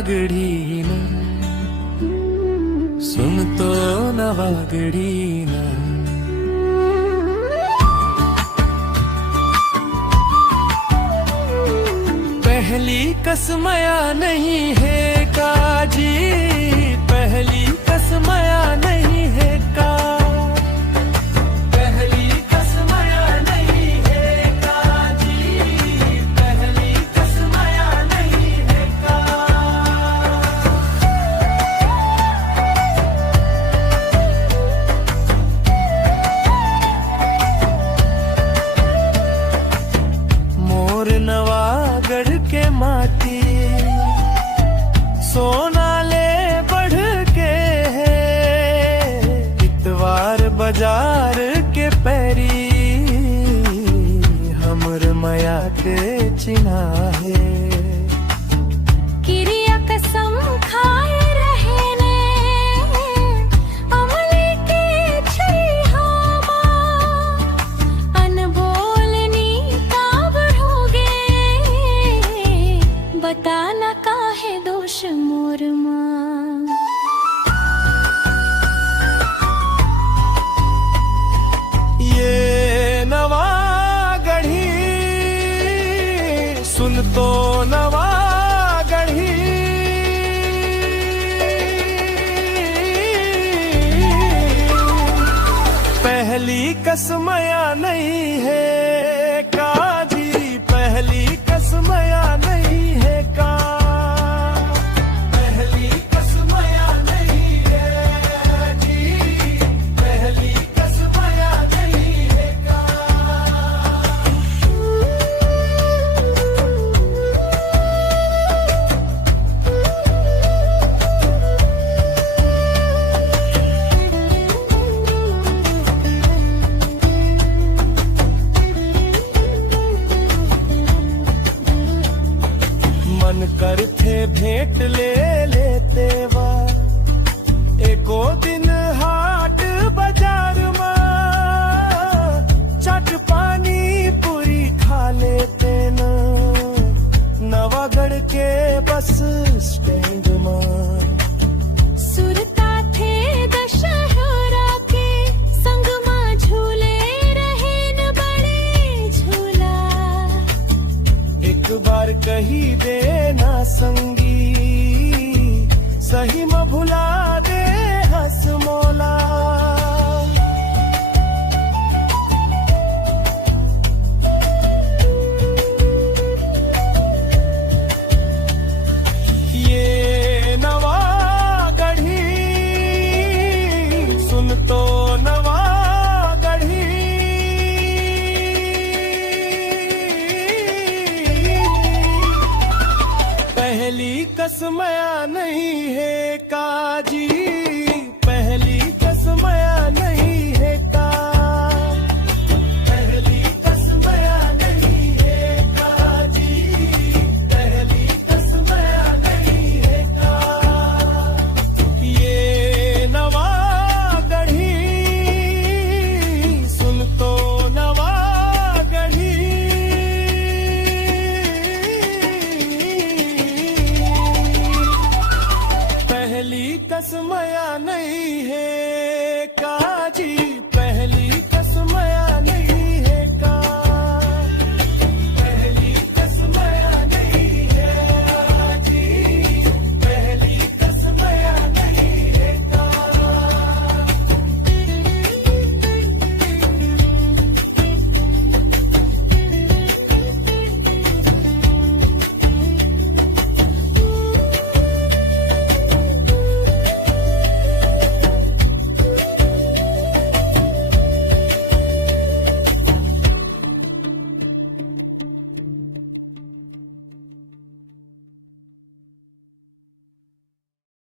घड़ी न सुन तो नवा घड़ी न। पहली कसमया नहीं है काजी, पहली कसमया नहीं है का, पहली कसमया नहीं है काजी, पहली कसमया नहीं है का। मोर नवागढ़ के माटी सोना ले बढ़ के है, इतवार बाजार के पैरी हमर मया के चिन्हा है। किरिया कसम खाए रहे ने अमले के छैहामा, अनबोलनी काब होगे बताना काहे दोष मोर माँ। ये नवा गढ़ी सुन तो नवा गढ़ी, पहली कसमया नहीं है काजी, पहली कसमया नहीं है का, पहली कसमया नहीं है जी, पहली कसमया नहीं है का। मन करथे भेंट ले लेते वा एको दिन हाट बाजार में, चट पानी पूरी खा लेते न नवागढ़ के बस स्टैंड में। सुरता थे दशहरा के संग माँ झूले रहे न बड़े झूला, एक बार कही देना संगी सही में भुला दे हंस मोला। ये नवा गढ़ी सुन तो नवा गढ़ी, पहली कसमया नहीं है काजी, पहली कसमया नहीं है का, पहली कसमया नहीं है काजी, पहली कसमया नहीं है का। ये नवा गढ़ी सुन तो नवा गढ़ी, पहली कसमया नहीं है काजी, पहली कसमया